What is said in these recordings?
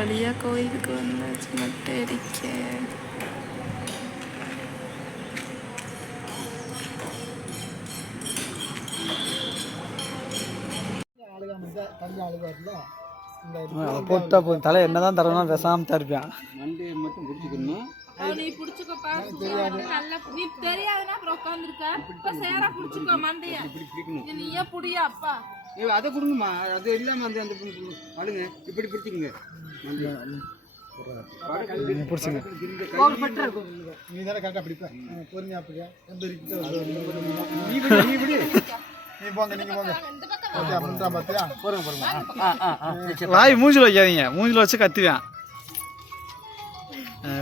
வழியாக கோயிலுக்கு வந்தாச்சு. மட்டை அடிக்க போட்டா போதும். தலை என்னதான் தரணும் பேசாம தருப்பேன். மண்டையை மட்டும் பிடிச்சிக்கணும். நீ புடிச்சுக்கோப்பா. நல்லா நீ தெரியாதுன்னா அப்புறம் உட்காந்துருக்க. இப்ப சேரா புடிச்சுக்கோ மண்டைய. நீயே புடியா அப்பா. அதை கொடுங்கம்மா. அது இல்லாம அந்த அந்த அழுங்க இப்படி பிடிச்சிக்கங்க. பிடிச்சிங்க. நீ தானே கரெக்டாக பிடிப்ப. பொறுமையா அப்படியா நீ போங்க, நீங்க போங்க. பார்த்தியா வாய் மூஞ்சில் வைக்காதீங்க. மூஞ்சில் வச்சு கத்துவேன்.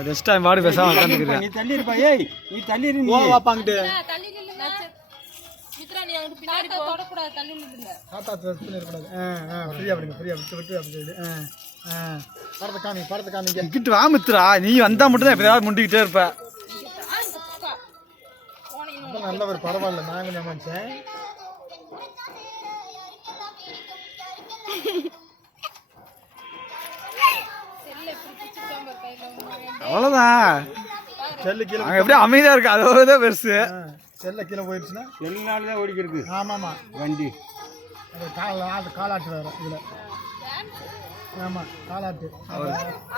பெஸ்ட் டைம் பாடு பேசாம உட்காந்துக்கிறேன். நீ தள்ளி இருப்பா. ஏய் நீ தள்ளி இரு. ஓ வாப்பாங்கிட்டு தள்ளி நில்லுங்க. மித்ரா நீ அங்க பின்னாடி தொட கூடாது. தள்ளி நில்லுங்க. தாத்தா ட்ரெஸ் பண்ணி இருக்க கூடாது. ஃப்ரீயா விடுங்க. ஃப்ரீயா விட்டு அப்படி சொல்லி படத்தை காமிங்க. கிட்ட வா மித்ரா. நீ வந்தா மட்டும் தான் எப்பயாவது முண்டிக்கிட்டே இருப்ப. நல்ல ஒரு பரவாயில்ல. நாங்க நினைச்சேன் அவ்வளவுதான். செல்லு கீழே எப்படியும் அமைதியா இருக்கு. அதோட பெருசு. செல்ல கீழே போயிடுச்சுன்னா செல்லுனாலதான் ஓடிக்கிருக்கு ஆமாமா வண்டி. காலாட்டு வேற இதுல. ஆமா காலாட்டு.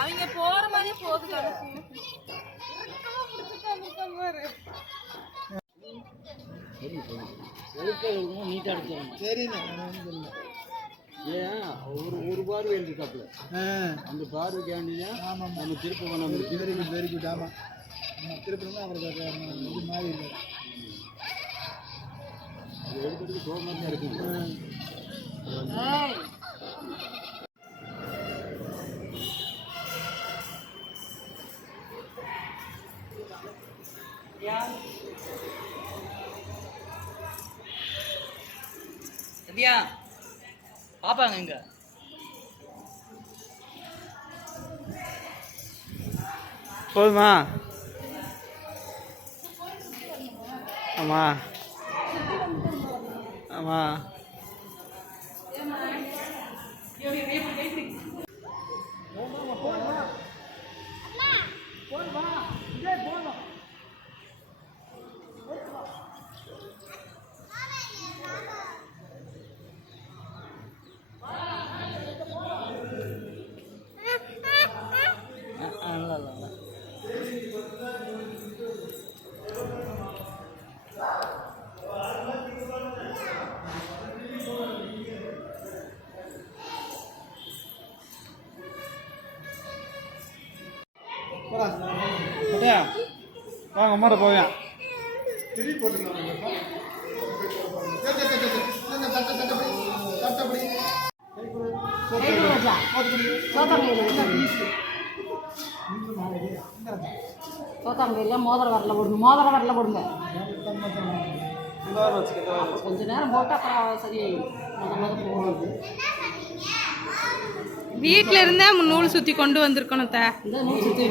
அவங்க போற மாதிரி போகுது. ஏன் ஒரு பார்வை இருக்காப்புல. அந்த பார்வைக்கு வேண்டியதான் நம்ம திருப்ப வேணாம். Very good very good. ஆமா திருப்பணும்னா அவருக்கு இது மாதிரி இல்லை. அது எடுக்கிறதுக்கு சோகமாக தான் இருக்குது. எப்படியா பாப்பாங்க இங்க போதுமா? ஆமா ஆமா. வாங்க அம்மாட்ட போவேன். சோத்தாங்கையில மோதிர வரல போடுங்க. கொஞ்ச நேரம் போட்டு அப்புறம் சரியாயிடும். வீட்டில இருந்தே நூல் சுத்தி கொண்டு வந்திருக்கணும். இந்த நூல் சுத்தி